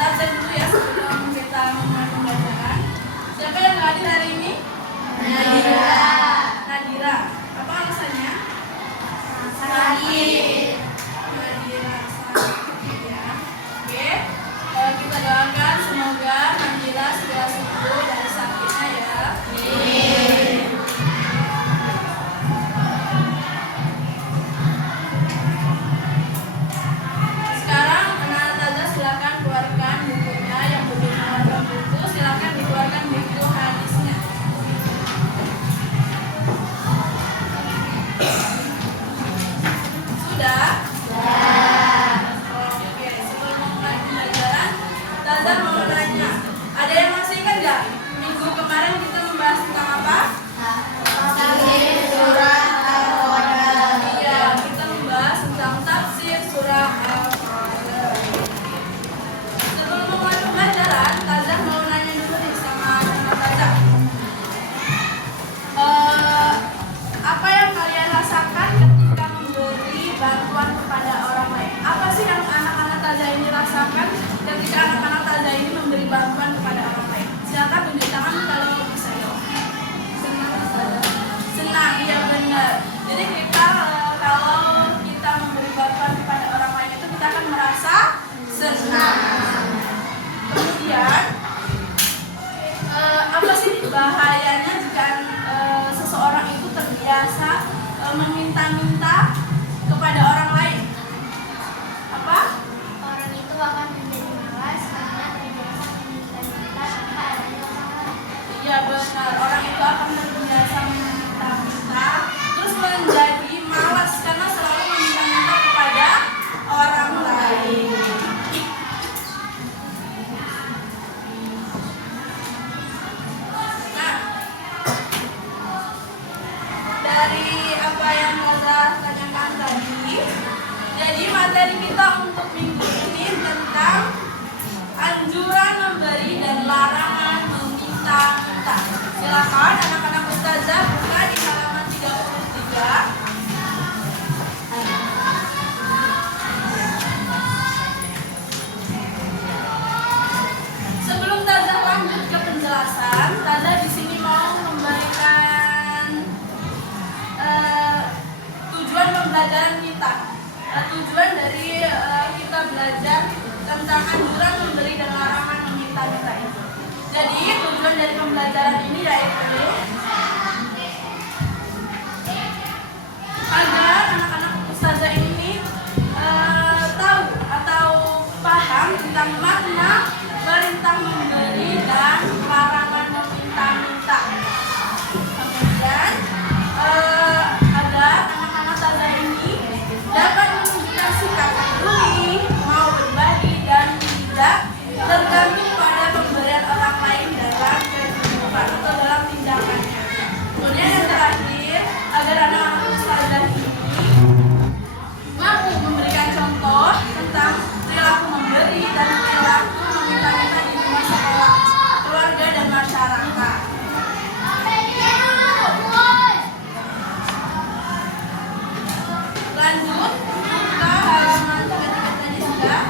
absen dulu ya sebelum kita memulai pembelajaran. Siapa yang nggak hadir hari ini? Nadira. Apa alasannya? Sakit. Nadira sakit ya. Oke. Kita doakan semoga Nadira segera sembuh dari sakitnya ya. Sekarang anak Taza silakan keluarkan bukunya yang belum mengeluarkan buku, silakan dikeluarkan buku hadisnya. Sudah? Oke, sebelum memulai pembelajaran, Taza mau nanya, ada yang masih ingat nggak? Minggu kemarin kita membahas tentang apa? Tafsir surah Al-Qadar. Iya, kita membahas tentang tafsir surah Al-Qadar. Sebelum memulai pembelajaran, Taza mau nanya dulu nih sama Taza. Apa yang kalian rasakan ketika memberi bantuan kepada orang lain? Apa sih yang anak-anak Taza ini rasakan ketika anak-anak Taza ini memberi bantuan kepada orang lain? Silakan tunjuk tangan kalau bisa ya. Senang, iya benar. Jadi kita kalau kita memberi bantuan kepada orang lain itu kita akan merasa senang. Kemudian apa sih bahayanya jika seseorang itu terbiasa meminta-minta kepada orang lain? Apa? Orang itu akan menjadi malas karena terbiasa meminta-minta tanpa adanya orang lain. Iya benar, orang itu akan terbiasa meminta-minta, terus menjadi malas karena selalu meminta-minta kepada orang lain. Nah, dari apa yang Taza tanyakan tadi, jadi materi kita untuk minggu ini tentang anjuran memberi dan larangan meminta-minta. Silakan anak-anak ustazah buka di halaman 33. Sebelum Taza lanjut ke penjelasan, Taza di sini mau memberikan tujuan pembelajaran kita. Tujuan dari kita belajar tentang anjuran memberi dan larangan meminta-minta itu. Jadi tujuan dari pembelajaran ini yaitu agar anak-anak ustazah ini tahu atau paham tentang makna perintah memberi dan larangan meminta-minta. Kemudian agar anak-anak ustazah ini dapat menunjukkan sikap peduli, mau berbagi dan tidak tergantung pada pemberian orang lain dalam kehidupan atau dalam tindakannya. Kemudian yang terakhir, agar anak-anak ustazah ini mampu memberikan contoh tentang perilaku memberi dan perilaku meminta-minta di rumah sekolah, keluarga dan masyarakat. Lanjut, buka halaman 33 tadi sudah.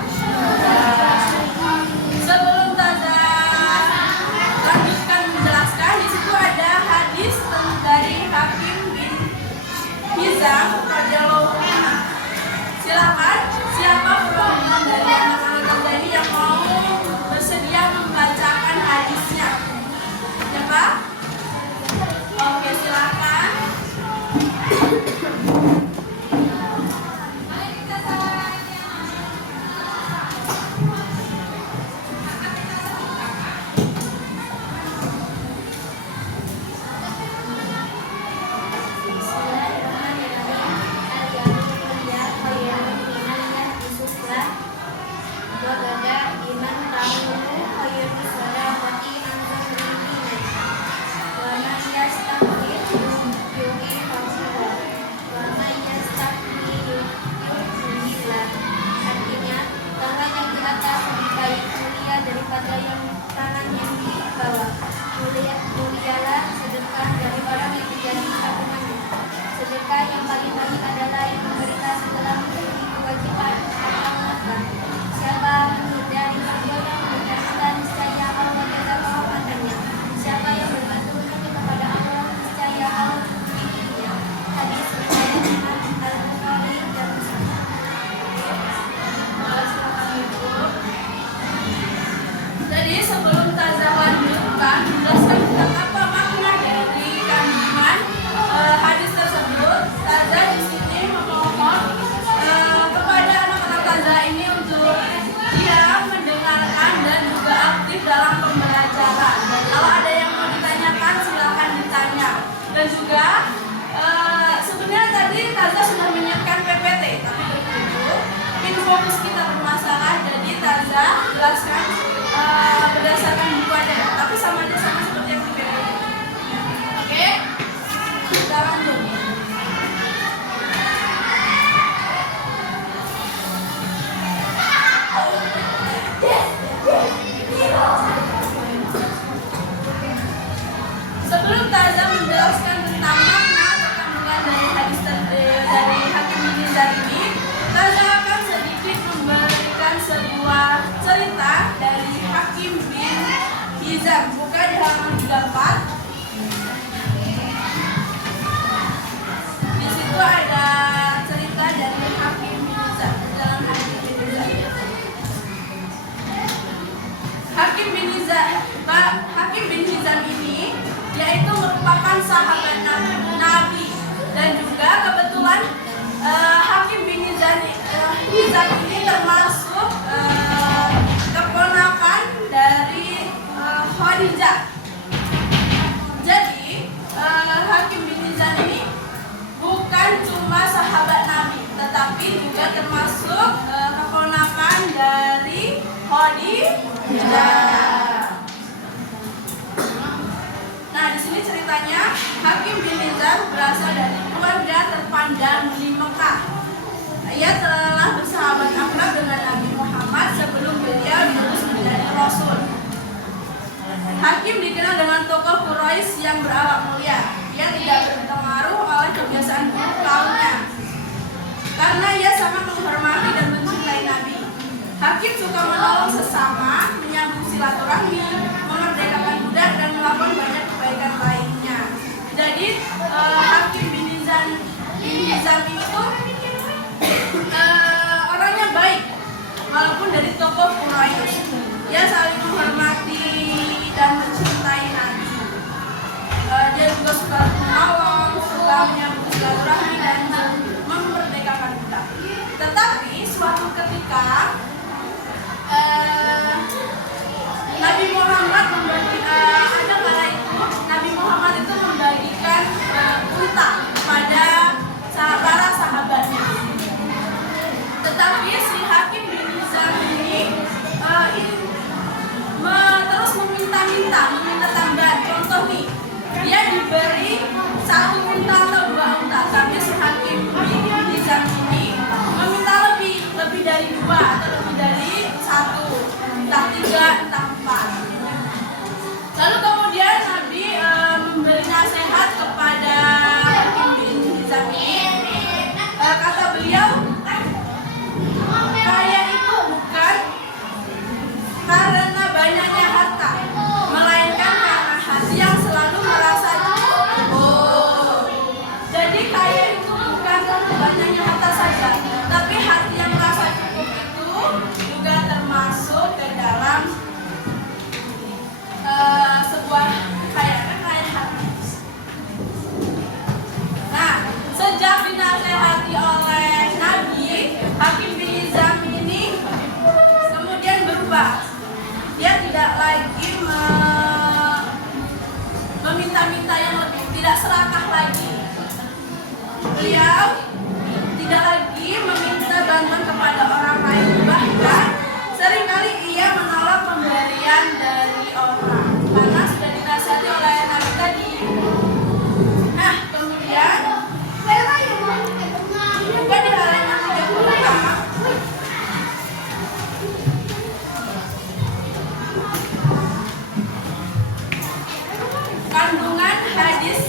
Sebelum Taza lanjutkan menjelaskan, di situ ada hadis dari Hakim bin Hizam radhiyallahu anhu. Silakan, siapa perwakilan dari anak-anak Taza ini yang mau bersedia membacakan hadisnya? Siapa? Oke, silakan. daripada yang tangan yang di bawah. Mulialah sedekah dari orang yang menjadi tabungannya. Sedekah yang paling baik adalah yang memberikan setelah memiliki kewajiban atau nafkah. Siapa menghindari perbuatan Jadi sebelum Tazah lanjut, Pak, menjelaskan tentang apa makna dari kandungan hadis tersebut. Tazah di sini memohon kepada anak-anak Tazah ini untuk dia mendengarkan dan juga aktif dalam pembelajaran. Kalau ada yang mau ditanyakan, silakan ditanya. Dan juga sebenarnya tadi Tazah sudah menyiapkan PPT, tapi begitu info kita bermasalah, jadi Tazah jelaskan berdasarkan buku aja, tapi sama aja sama seperti yang di PPT. Oke, kita lanjut. Sebelum Tazah menjelaskan tentang makna atau kandungan dari hadis dari Hakim bin Hizam ini, Tazah akan sedikit memberikan sebuah cerita dari Hakim bin Hizam. Buka di halaman 34. Di situ ada cerita dari Hakim bin Hizam dalam Hakim bin Hizam. Hakim bin Hizam ini yaitu merupakan sahabat Nabi, dan juga kebetulan Hakim bin Hizam ini termasuk keponakan dari Khadijah. Jadi Hakim bin Hizam ini bukan cuma sahabat Nabi, tetapi juga termasuk keponakan dari Khadijah. Nah, di sini ceritanya Hakim bin Hizam berasal dari keluarga terpandang di Mekah. Ia telah bersahabat akrab dengan Nabi Muhammad sebelum beliau diutus menjadi Rasul. Hakim dikenal dengan tokoh Quraisy yang berakhlak mulia. Ia tidak terpengaruh oleh kebiasaan buruk kaumnya, karena ia sangat menghormati dan mencintai Nabi. Hakim suka menolong sesama, menyambung silaturahmi, memerdekakan budak, dan melakukan banyak kebaikan lainnya. Jadi Hakim bin Hizam itu orangnya baik, walaupun dari tokoh Quraisy. Dia saling menghormati dan mencintai Nabi. Dia juga suka menolong, suka menyambung silaturahmi, dan memerdekakan budak. Tetapi suatu ketika Nabi Muhammad ada kala itu Nabi Muhammad itu membagikan unta kepada para sahabatnya. Tetapi si Hakim bin Hizam ini terus meminta tambahan. Contoh nih, dia diberi satu unta atau dua unta, tapi si Hakim bin Hizam ini meminta lebih dari dua atau lebih dari satu, entah tiga, entah empat. Lalu kemudian Nabi memberi nasihat kepada Hakim bin Hizam ini. Kata beliau, kaya itu bukan karena banyaknya harta, melainkan karena hati yang selalu merasa cukup. Jadi kaya itu bukan karena banyaknya harta saja, tapi hati yang merasa cukup itu juga termasuk ke dalam sebuah kekayaan hati. Nah, sejak dinasehati oleh Nabi, Hakim bin Hizam ini kemudian berubah. Dia tidak lagi meminta-minta yang lebih, tidak serakah lagi. Beliau tidak lagi meminta bantuan kepada orang lain, bahkan seringkali ia menolak pemberian dari orang karena sudah dinasihati oleh Nabi tadi. Nah, kemudian juga di halaman 35 kandungan hadis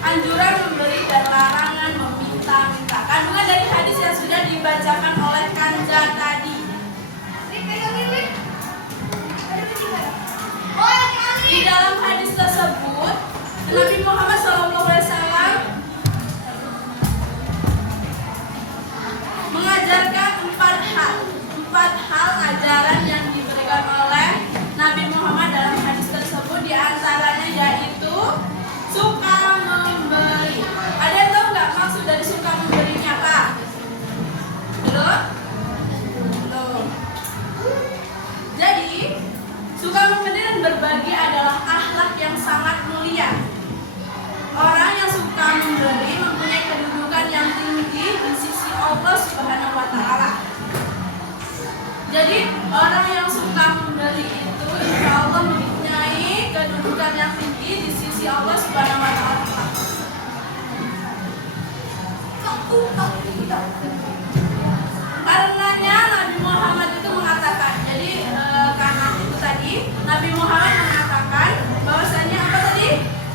anjuran memberi dan larangan meminta-minta. Kandungan dari hadis yang sudah dibacakan oleh Kanja tadi. Di dalam hadis tersebut, Nabi Muhammad SAW mengajarkan empat hal ajaran yang diberikan oleh Nabi Jadi orang yang suka memberi itu insya Allah mempunyai kedudukan yang tinggi di sisi Allah Subhanahu wa Ta'ala. Karenanya Nabi Muhammad itu mengatakan, jadi karena itu tadi Nabi Muhammad mengatakan bahwasanya apa tadi?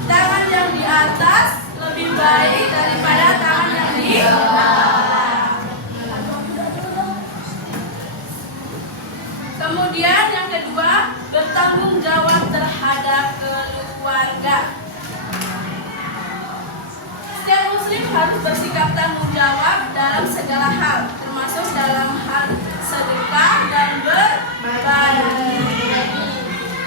Tangan yang di atas lebih baik daripada tangan yang di bawah. Kemudian yang kedua, bertanggung jawab terhadap keluarga. Setiap muslim harus bersikap tanggung jawab dalam segala hal, termasuk dalam hal sedekah dan berbagi.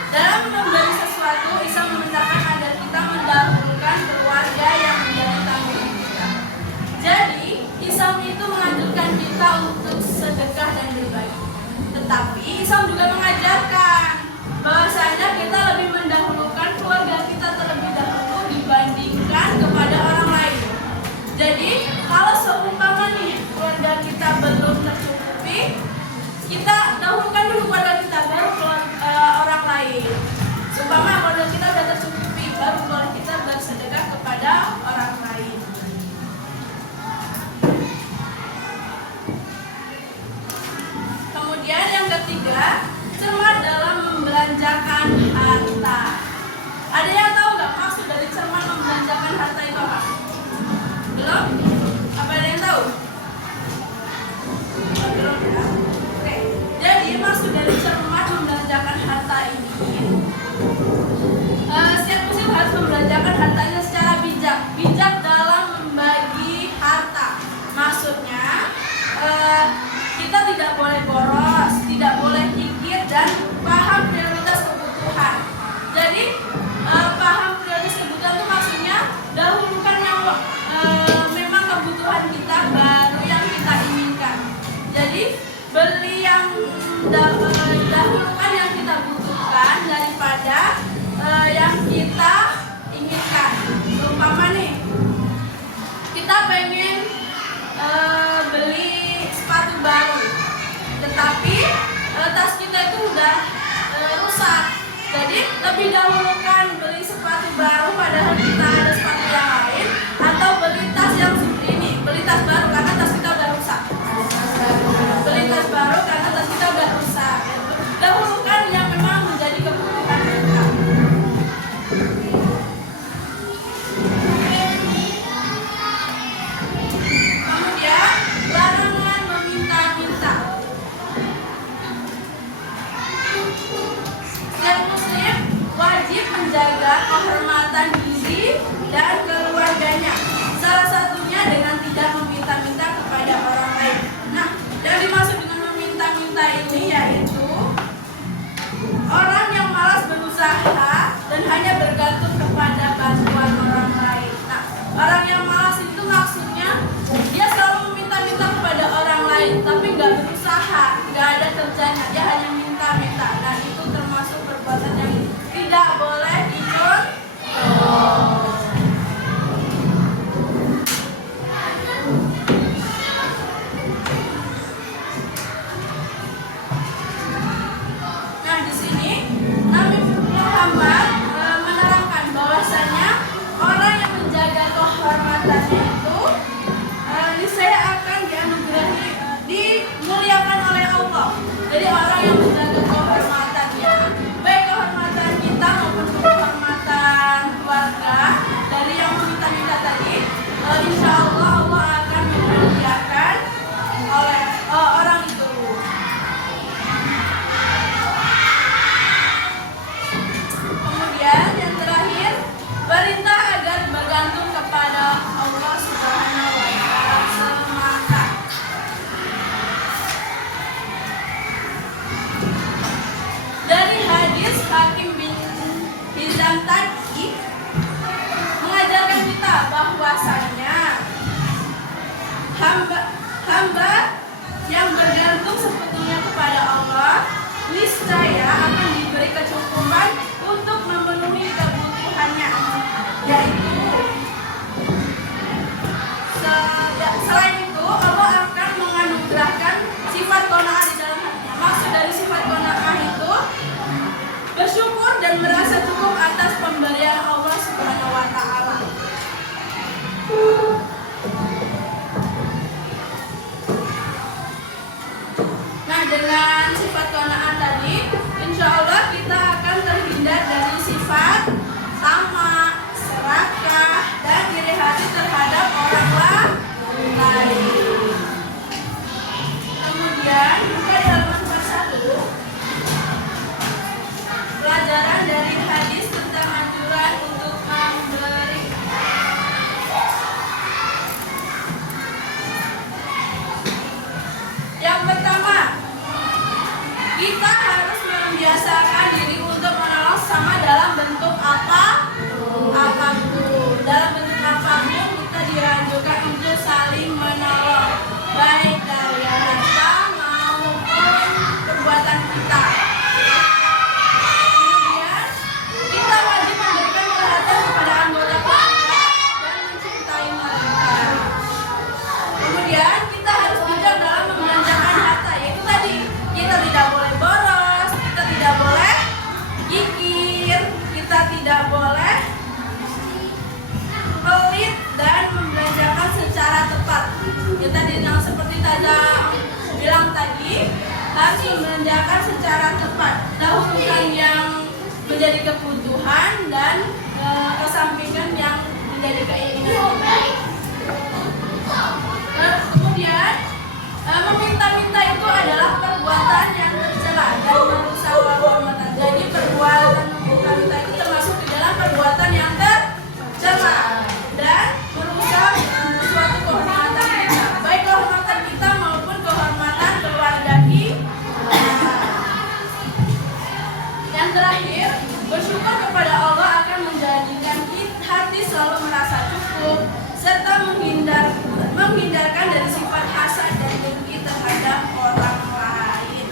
Dalam memberi sesuatu, Islam memintakan agar kita mendahulukan keluarga yang menjadi tanggung kita. Jadi, Islam itu menganjurkan kita untuk sedekah dan berbagi. Tetapi Islam juga mengajarkan bahwasanya kita lebih mendahulukan keluarga kita terlebih dahulu dibandingkan kepada orang lain. Jadi kalau seumpama nih keluarga kita belum tercukupi, kita dahulukan dulu keluarga kita baru orang lain. Seumpama keluarga kita sudah tercukupi, baru keluarga kita bersedekah kepada orang lain. Kemudian yang ketiga, cermat dalam membelanjakan harta. Ada yang tahu nggak maksud dari cermat membelanjakan harta itu apa? Belum? Apa ada yang tahu? Belum ya? Oke. Jadi maksud dari cermat membelanjakan harta ini, setiap muslim harus membelanjakan hartanya secara bijak. Bijak dalam membagi harta. Maksudnya, kita tidak boleh boros, tidak boleh nyikir, dan paham prioritas kebutuhan. Jadi paham prioritas kebutuhan itu maksudnya dahulukan yang memang kebutuhan kita, baru yang kita inginkan. Jadi beli yang dahulukan yang kita butuhkan daripada yang kita inginkan. Umpama nih, kita pengen beli sepatu baru, tetapi tas kita itu udah rusak. Jadi lebih dahulukan beli sepatu baru padahal kita ada sepatu yang lain, atau beli tas yang seperti ini, beli tas baru karena tas kita udah rusak. Beli tas baru karena tas kita udah rusak. Dahulukan yang memang menjadi kebutuhan kita. Kemudian larangan meminta-minta. Setiap muslim wajib menjaga kehormatan diri dan keluarganya. Salah satunya dengan tidak meminta-minta kepada orang lain. Nah, yang dimaksud dengan meminta-minta ini yaitu orang yang malas berusaha dan hanya bergantung kepada bantuan orang lain. Nah, orang yang malas itu maksudnya dia selalu meminta-minta kepada orang lain, tapi nggak berusaha, nggak ada kerjanya, dia hanya minta-minta. Nah, itu termasuk perbuatan yang tidak boleh dicontoh. Nah, di sini Nabi Muhammad menerangkan bahwasanya orang yang menjaga kehormatannya itu niscaya akan dianugerahi, dimuliakan oleh Allah. Jadi orang yang menjaga kehormatannya, baik kehormatan kita maupun kehormatan keluarga dari yang meminta-minta tadi, insya Allah Allah akan memuliakan oleh orang itu. Kemudian yang terakhir, perintah agar bergantung kepada Allah Subhanahu wa Ta'ala semata. Dari hadis Hakim bin Hizam tadi mengajarkan kita bahwasanya hamba yang bergantung sebetulnya kepada Allah niscaya akan diberi kecukupan untuk memenuhi kebutuhannya, yaitu selain itu Allah akan menganugerahkan sifat qanaah di dalam hatinya. dan merasa cukup atas pemberian Allah Subhanahu wa taala. Nah, dengan sifat qanaah tadi, insya Allah kita akan terhindar dari sifat tamak, serakah, dan iri hati terhadap orang lain. Kemudian buka di halaman 41, pelajaran dari hadis tentang anjuran untuk memberi. Yang pertama, kita harus membiasakan diri untuk menolong sama dalam bentuk apapun. Dalam bentuk apapun kita dianjurkan untuk saling menolong, baik dari harta maupun perbuatan kita. Kemudian kita wajib memberikan perhatian kepada anggota keluarga dan mencintai mereka. Kemudian kita harus bijak dalam membelanjakan harta, yaitu tadi kita tidak boleh boros, kita tidak boleh kikir, kita tidak boleh pelit dan membelanjakan secara tepat. Ya tadi yang seperti Taza bilang tadi, harus membelanjakan secara tepat, dahulukan yang menjadi kebutuhan dan kesampingkan yang menjadi keinginan kita. Kemudian meminta-minta itu adalah perbuatan yang tercela dan merusak kehormatan. Jadi perbuatan meminta-minta itu termasuk di dalam perbuatan yang tercela dan merusak suatu kehormatan kita, baik kehormatan kita maupun kehormatan keluarga kita. Yang terakhir, bersyukur kepada Allah akan menjadikan hati selalu merasa cukup serta menghindarkan dari sifat hasad dan dengki terhadap orang lain.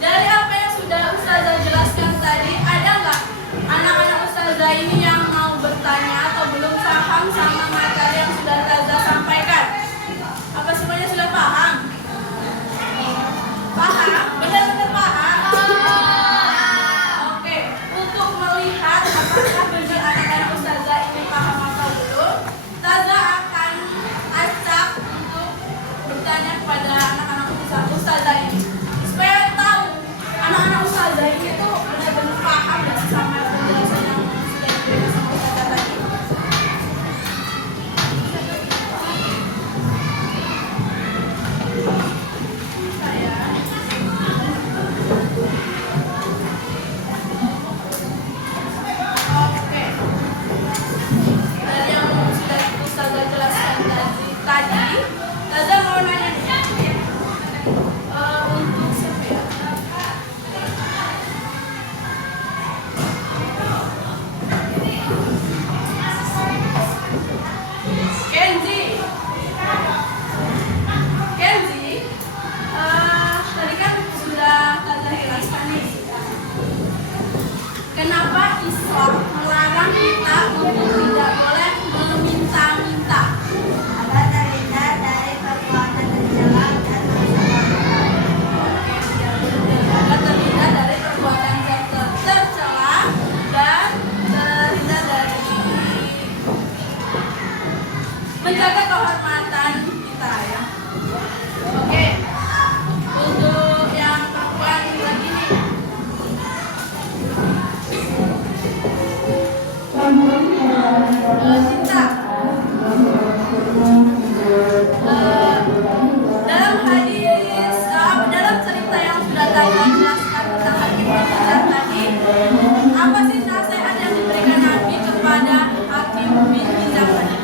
Dari apa yang sudah Ustazah jelaskan tadi, ada nggak anak-anak Ustazah ini yang mau bertanya atau belum paham sama materi yang sudah Ustazah sampaikan? Apa semuanya sudah paham? Paham? Benar-benar paham? Oke, untuk melihat apakah benar anak-anak Ustazah ini paham atau belum, Ustazah akan acak untuk bertanya kepada anak-anak Ustazah ini, supaya tahu anak-anak Ustazah ini tuh benar-benar paham dan sama penjelasan yang sudah diberikan sama Ustazah tadi. Oke. Dari yang sudah Ustazah jelaskan tadi, Ustazah mau nanya nih. Untuk siapa ya? Kenzi. Tadi kan sudah Ustazah jelaskan nih. Kenapa Islam melarang kita untuk tidak boleh meminta-minta? Agar terhindar dari perbuatan tercela dan Agar terhindar dari perbuatan tercela dan terhindar dari menjaga kehormatan kita ya. Oke. Untuk yang perempuan lagi nih. Cinta. Dalam hadis, dalam cerita yang sudah Taza jelaskan tentang Hakim bin Hizam tadi, apa sih nasihat yang diberikan Nabi kepada Hakim bin Hizam tadi?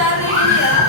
cari ini ya.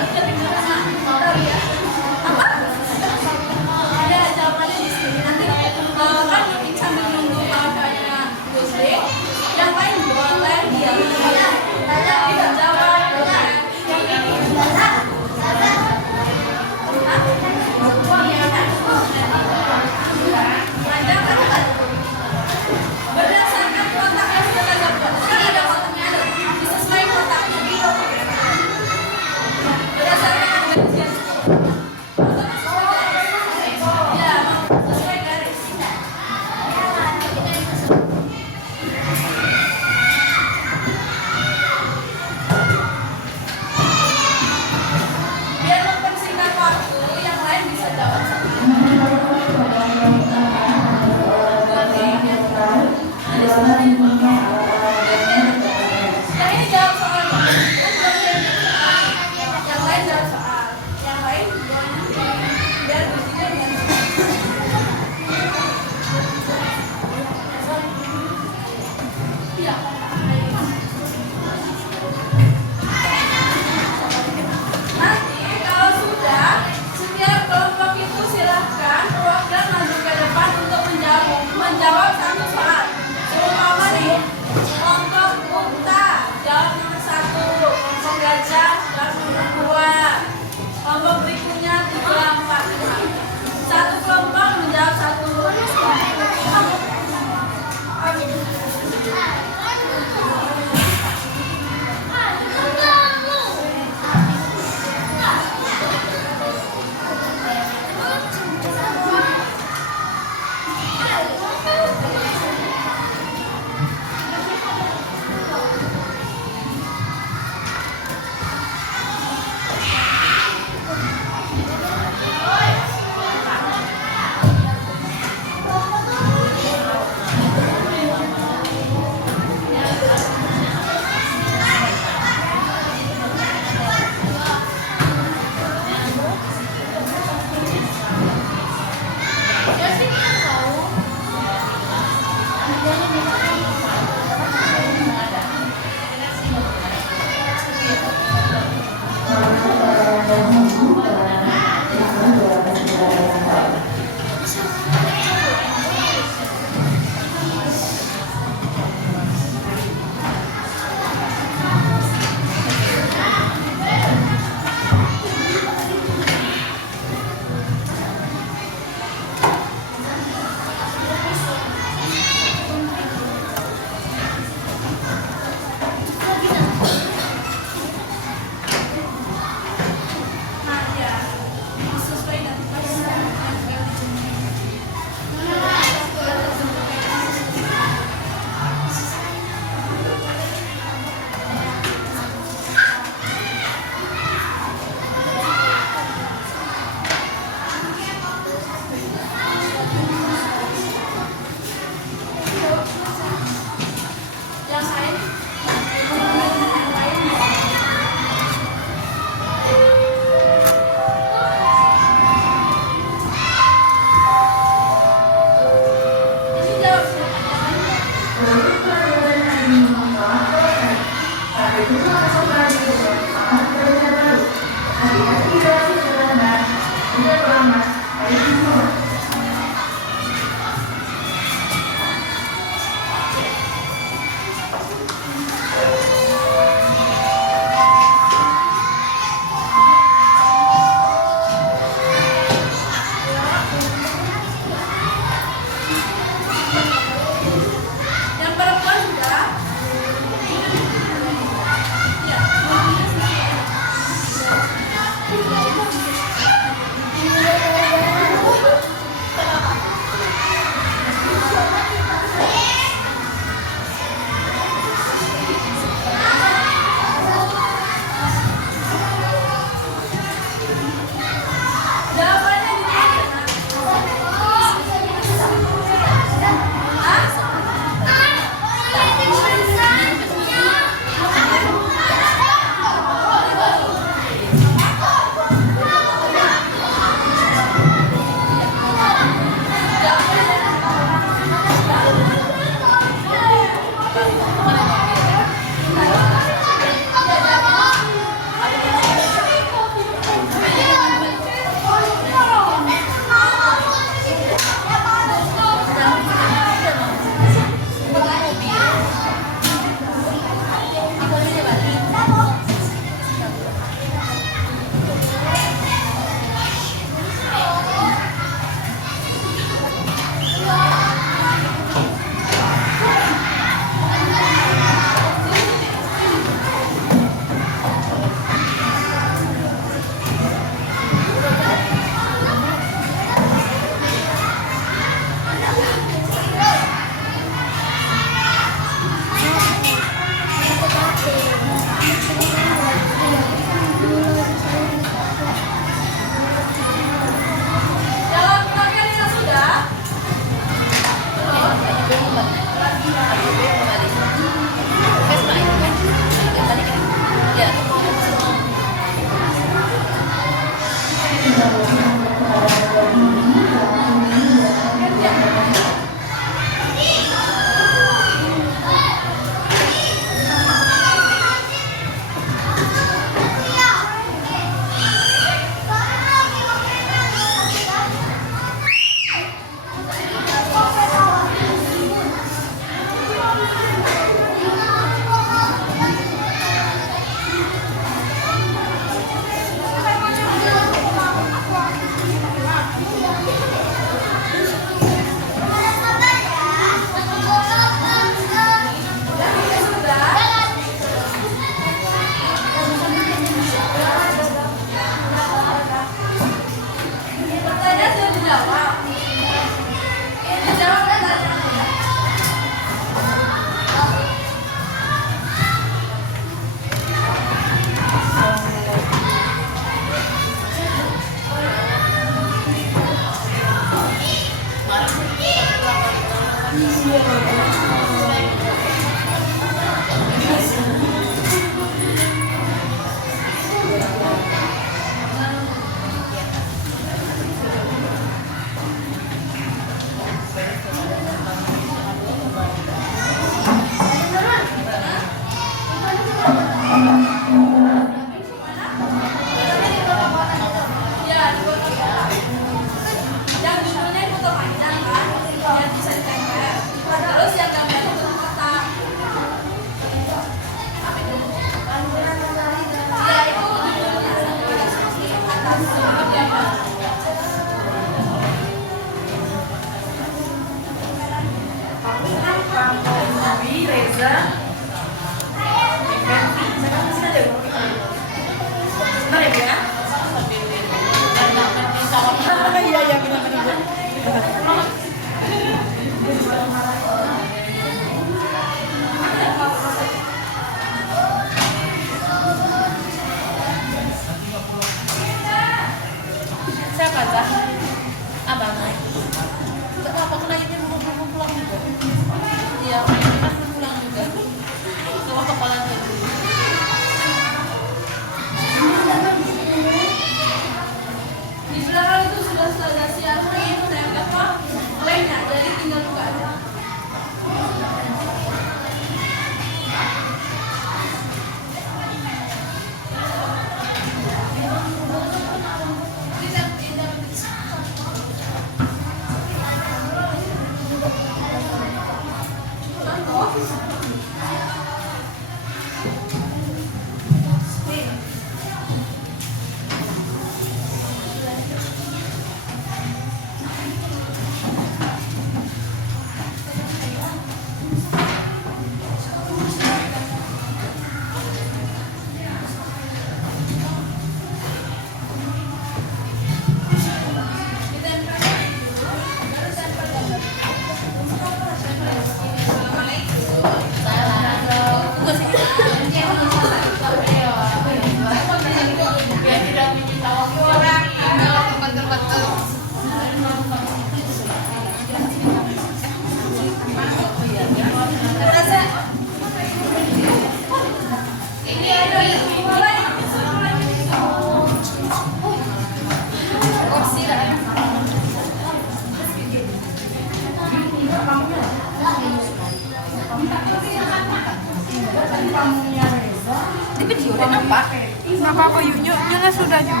Di video udah nampak. Nggak apa-apa, yuk nyala sudah yuk.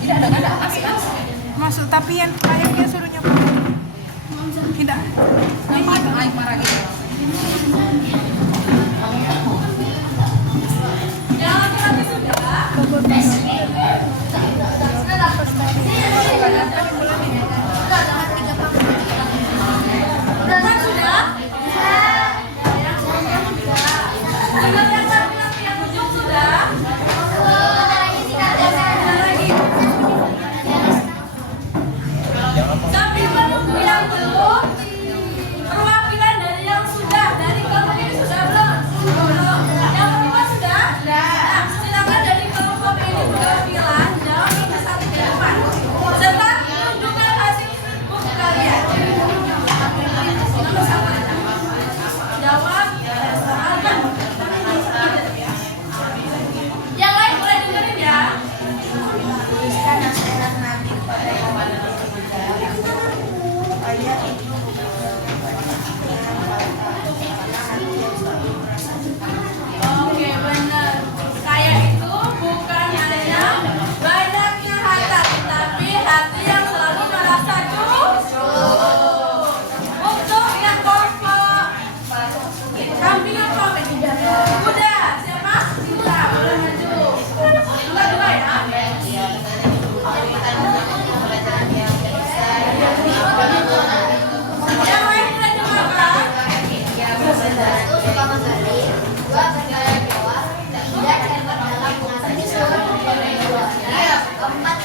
Tidak ada masuk. Masuk, tapi yang akhirnya suruh nyoba. Tidak. Nampak naik marah gitu. Yang laki-laki sudah. Udah sudah. Tinggal yang laki-laki yang ujung sudah. Ada lagi. Sambil menunggu yang belum, perwakilan dari yang sudah, dari kelompok ini sudah belum? Belum. Yang kedua sudah? Nah, silakan dari kelompok ini perwakilan jawab nomor 1 ke depan. Serta menunjukkan hasil buku kalian. Nomor 1. Jawab. Yang lain boleh dengerin ya. Tuliskan nasihat Nabi kepada yang ayat itu Oke, benar. Kaya itu bukan hanya banyaknya harta, tetapi hati yang selalu merasa cukup. Untuk yang kelompok kambing apa? Kuda. Siapa? Kuda. Boleh maju. Dua ya. Yang lain boleh dengarkan. satu suka menggali, dua bergaya jawab, tiga hebat dalam mengatasi seluruh keempat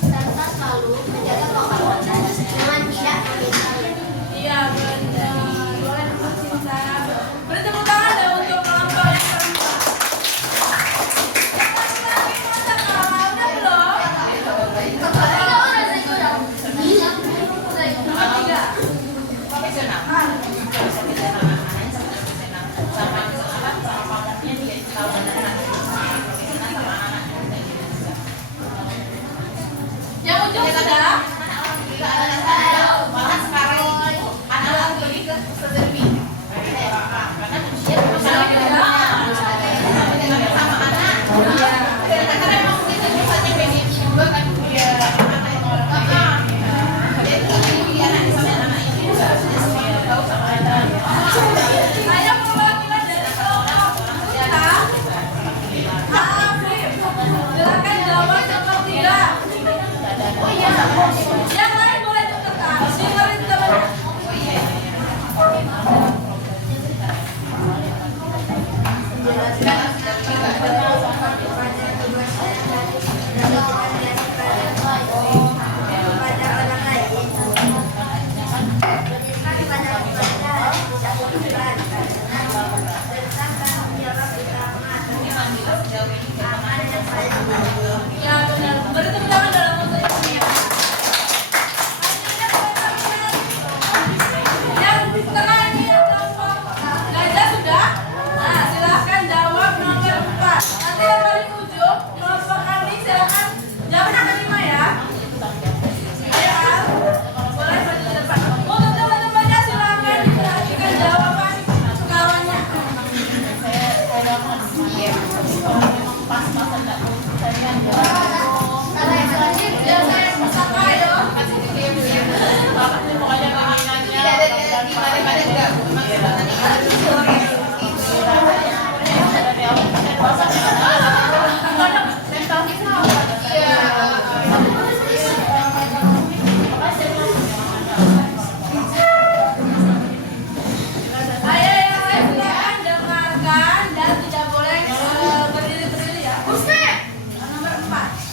serta selalu menjaga kehormatan dengan tidak menyesali. Iya benar. Boleh tepuk cinta. Beri tepuk tangan deh untuk kelompok yang keempat. Yang laki-laki masa kalah udah belum? Tiga. Yang ujung sudah? Saya perwakilan dari kelompok kita. Afif, silakan jawab nomor 3. Oh iya. Yang lain boleh tetap. Dengerin teman. Ya benar. Beri tepuk tangan dalam untuk ini. Yang tengah ini yang kelompok gajah sudah. Nah, silahkan jawab nomor 4. Nanti yang paling ujung kelompok kami silahkan jawab nomor 5 ya. Ayo Al, boleh maju ke depan. Untuk teman-temannya silahkan diperhatikan jawaban kawannya. Yang saya sapa ya. Ayo yang lain silakan dengarkan dan tidak boleh berdiri ya. Nomor 4.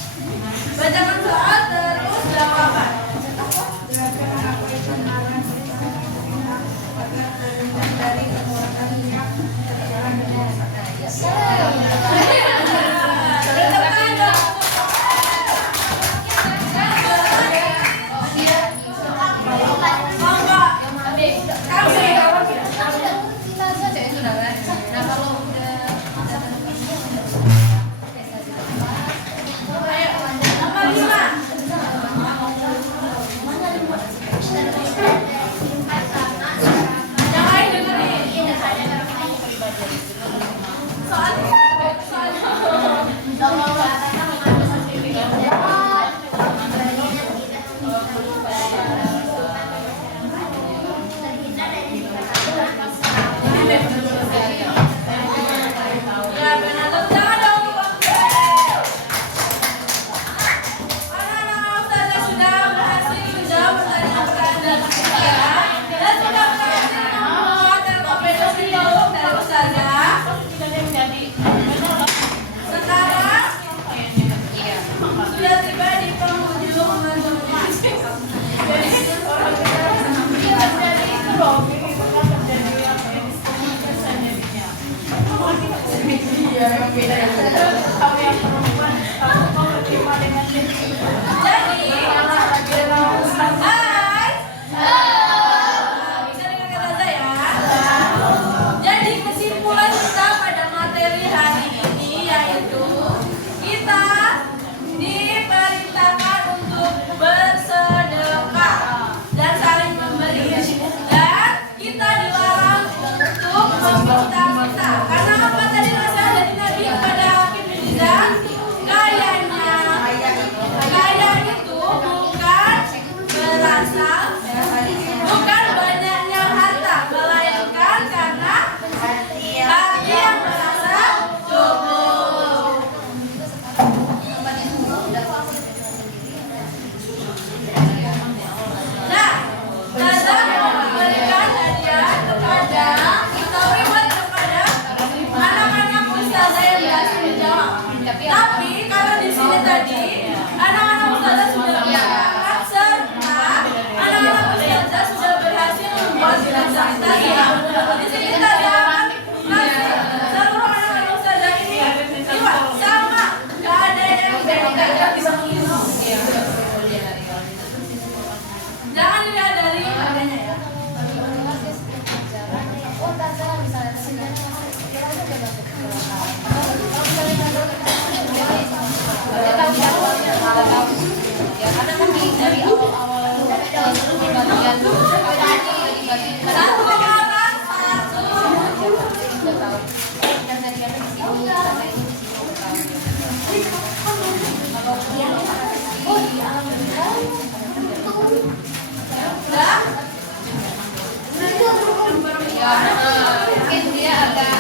Kamu yang perempuan, kamu mau berterima dengan dia. Jadi, hai. Bisa dengar kata saya? Jadi kesimpulan kita pada materi hari ini yaitu kita diperintahkan untuk bersedekah dan saling memberi, dan kita dilarang untuk meminta-minta. Karena apa tadi nasihat dari Nabi kepada Hakim bin Hizam? Kaya itu bukan banyaknya harta, melainkan karena hati yang merasa cukup. Nah, Nazar memberikan hadiah kepada atau reward kepada anak-anak ustazah yang berhasil menjawab. Tapi karena di sini tadi anak-anak ustazah sudah berangkat serta anak-anak ustazah sudah berhasil membuat ustazah. Di sini kita akan ngasih seluruh anak-anak ustazah ini reward sama, nggak ada yang beda. Jangan dilihat dari harganya ya. Satu orang Mungkin dia agak